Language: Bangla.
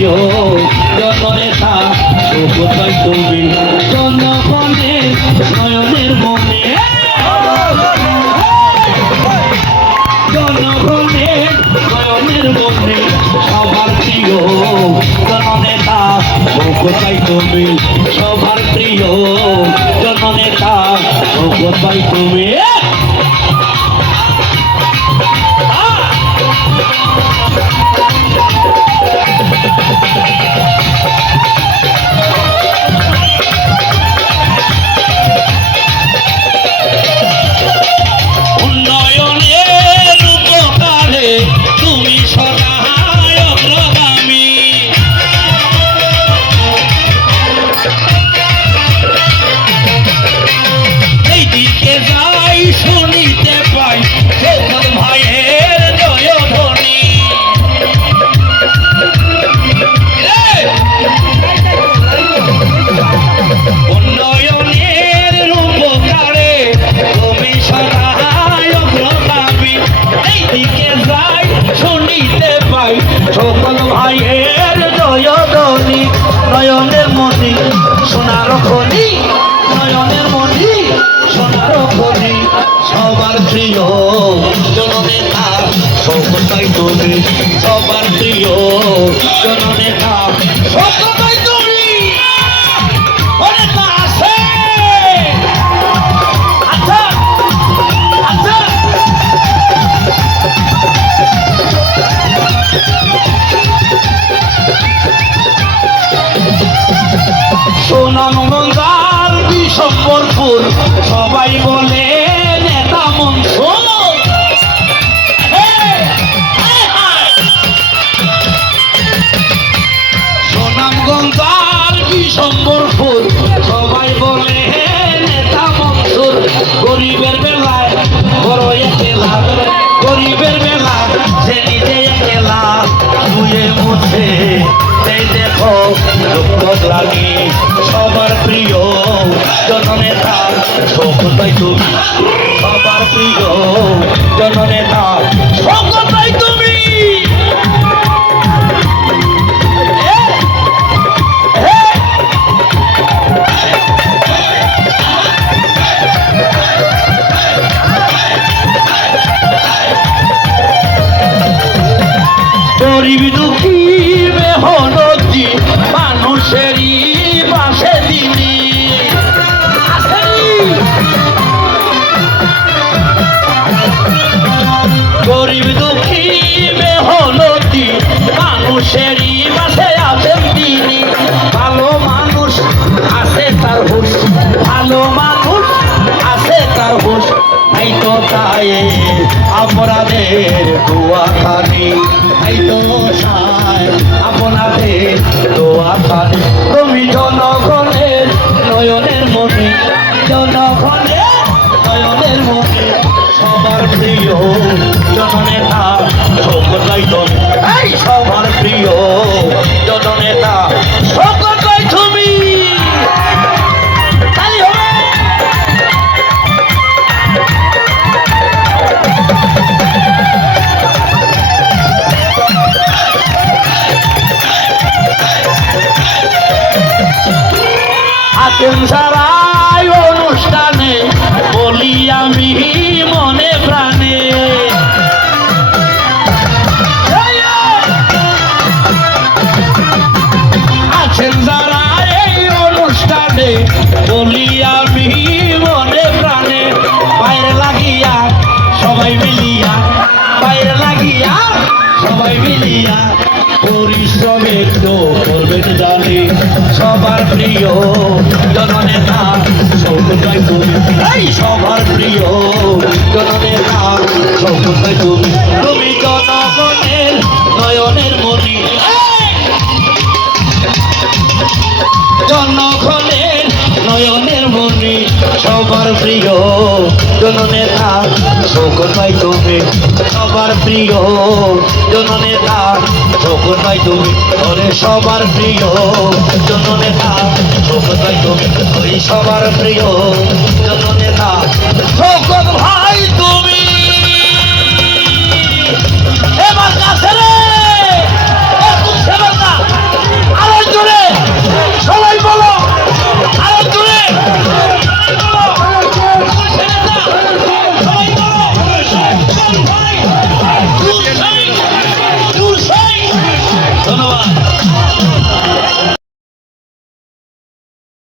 প্রিয় জননেতা কোথায় তুমি জনগণের নয়নের মনে জনগণের নয়নের মনে সবার প্রিয় জননেতা কোথায় তুমি সবার প্রিয় জননেতা কোথায় তুমি সকল ভাইয়ের জয়ধ্বনি নয়নের মণি সোনার খনি নয়নের মণি সোনার খনি সবার প্রিয় জননেতা সকলটাই তুমি সবার প্রিয় জননেতা সকলটাই তুমি আছে আচ্ছা আচ্ছা সুনামগঞ্জার বিশম্বরপুর সবাই বলে নেতা মনসুর সুনামগঞ্জার বিশম্বরপুর সবাই বলে নেতা মনসুর গরিবের বেলায় বড় একলা গরিবের বেলা সে নিজে একলা ধুয়ে মুছে এই দেখো লাগে সবার প্রিয় জননেতা সকলটাই তুমি সবার প্রিয় জননেতা সকলটাই তুমি গরিব দুঃখী মেহনতি মানুষেরই পাশে তিনি গরিব দুঃখী মেহনতি মানুষেরই পাশে আছেন তিনি ভালো মানুষ আছে তার হুঁশ ভালো মানুষ আছে তার হুঁশ এই তো তাই আপনাদের দোয়া খানি এই তো আপনাদের দোয়া খানি তুমি জনগণের নয়নের মণি জনগণের নয়নের মণি সবার প্রিয় জননেতা সকলটাই তুমি এই সবার প্রিয় জননেতা সকলটাই তুমি সারাই অনুষ্ঠানে বলি আমি মনে প্রাণে আছেন যারা এই অনুষ্ঠানে বলি আমি মনে প্রাণে বাইরে লাগিয়া সবাই মিলিয়া বাইরে লাগিয়া সবাই মিলিয়া পরিশ্রমের তো করবেন জানি সবার প্রিয় জননেতা সকলটাই তুমি এই সবার প্রিয় জননেতা সকলটাই তুমি তুমি জনগণের নয়নের মণি জনগণের নয়নের মণি সবার প্রিয় জননেতা সকলটাই তুমি সবার প্রিয় জননেতা সকলটাই তুমি ওরে সবার প্রিয় জননেতা সকলটাই তুমি ওই সবার প্রিয় জননেতা সকল ভাই তুমি এবার কাছে রে